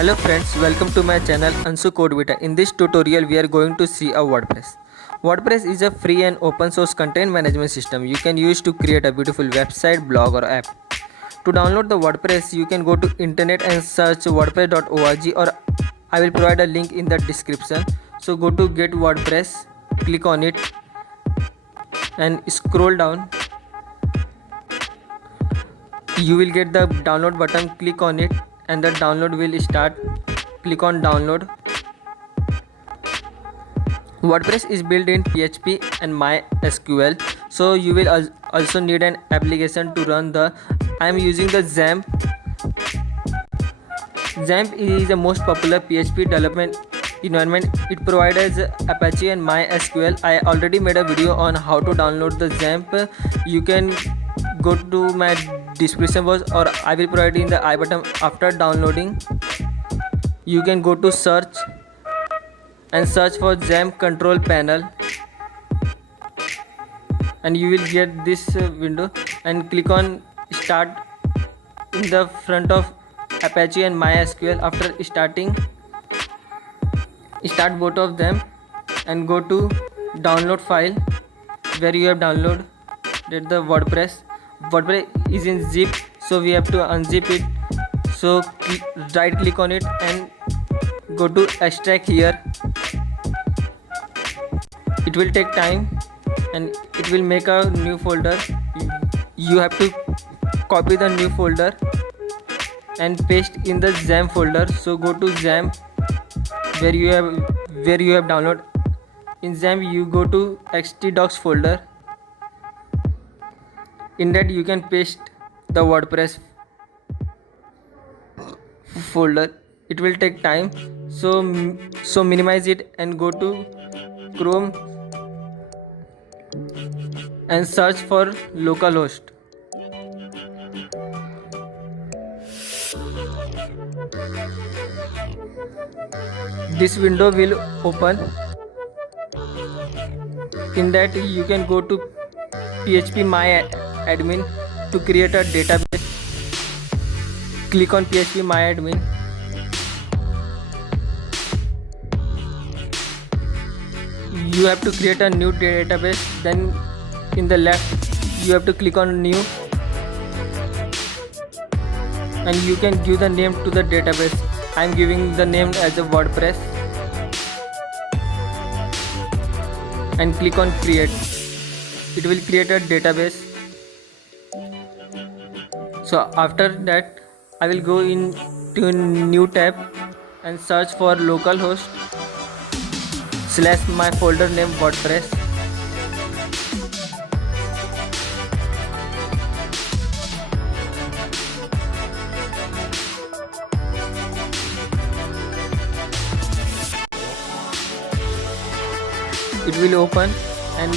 Hello friends, welcome to my channel Ansu Code Vita. In this tutorial we are going to see a WordPress. WordPress is a free and open source content management system you can use to create a beautiful website, blog or app. To download the WordPress you can go to internet and search wordpress.org, or I will provide a link in the description. So go to get WordPress, click on it and scroll down. You will get the download button, click on it and the download will start. Click on download. WordPress is built in PHP and MySQL, so you will also need an application to run the. I am using the XAMPP. XAMPP is the most popular PHP development environment. It provides Apache and MySQL. I already made a video on how to download the XAMPP. You can go to my description box, or I will provide in the I button. After downloading, you can go to search and search for XAMPP control panel, and you will get this window, and click on start in the front of Apache and MySQL. After starting, start both of them and go to download file where you have downloaded the WordPress. WordPress is in zip, so we have to unzip it. So right click on it and go to extract here. It will take time and it will make a new folder. You have to copy the new folder and paste in the XAMPP folder. So go to XAMPP where you have downloaded. In XAMPP you go to htdocs folder. In that you can paste the WordPress folder. It will take time, so minimize it and go to Chrome and search for localhost. This window will open. In that you can go to PHP MyAdmin to create a database. Click on PHP MyAdmin. You have to create a new database. Then in the left you have to click on new, and you can give the name to the database. I am giving the name as a WordPress and click on create. It will create a database. So after that I will go into a new tab and search for localhost / my folder name WordPress. It will open and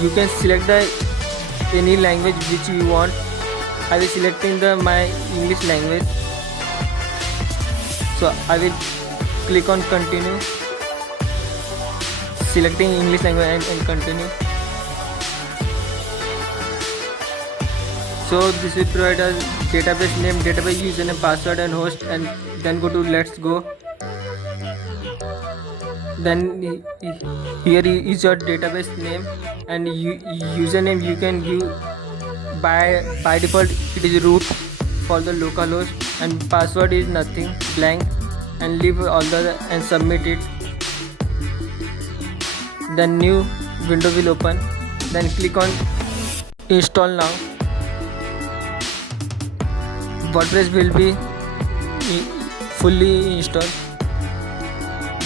you can select any language which you want. I will selecting my English language, so I will click on continue, selecting English language and continue. So this will provide a database name, database username, password and host, and then go to let's go. Then here is your database name, and username you can give by default it is root for the localhost, and password is nothing, blank, and leave all the and submit it. Then new window will open. Then click on install now. WordPress will be fully installed.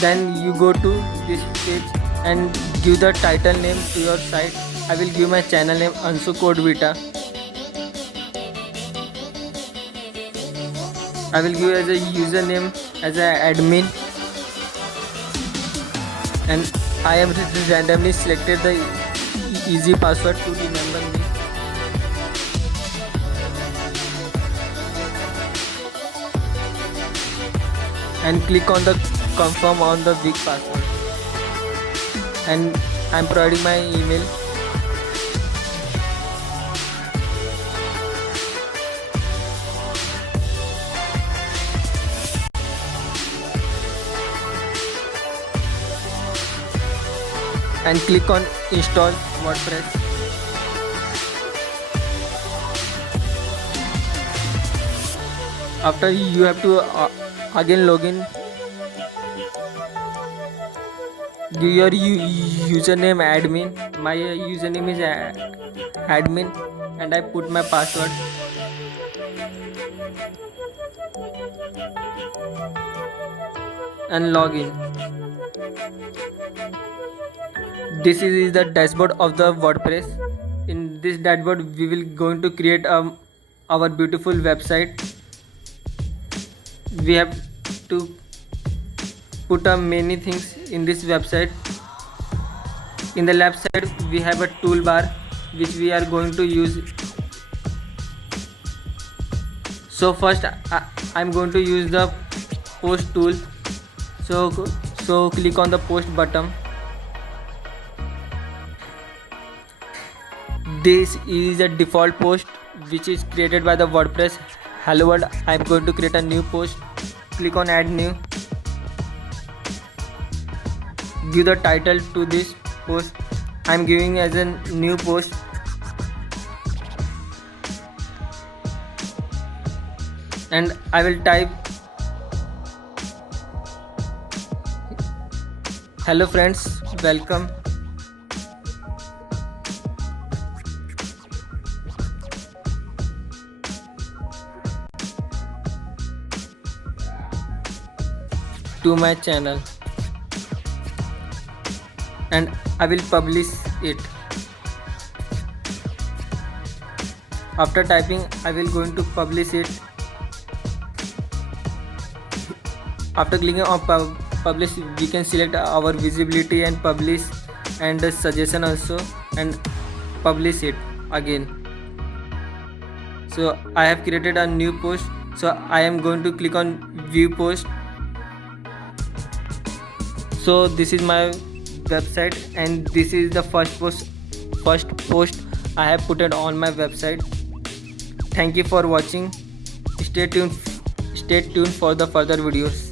Then you go to this page and give the title name to your site. I will give my channel name Ansu Code Vita. I will give as a username as an admin, and I am randomly selected the easy password to remember me. And click on the confirm on the weak password, and I am providing my email. and click on install WordPress. After you have to again login, give your username admin. My username is admin and I put my password. And login. This is the dashboard of the WordPress. In this dashboard we will going to create our beautiful website. We have to put many things in this website. In the left side we have a toolbar which we are going to use. So first I'm going to use the post tool. So click on the post button. This is a default post which is created by the WordPress. Hello world, I am going to create a new post. Click on add new. Give the title to this post. I am giving as a new post. And I will type hello friends, welcome. To my channel, and I will publish it. After typing, I will going to publish it. After clicking on publish, we can select our visibility and publish, and the suggestion also, and publish it again. So I have created a new post, so I am going to click on view post. So this is my website and this is the first post I have put it on my website. Thank you for watching. Stay tuned for the further videos.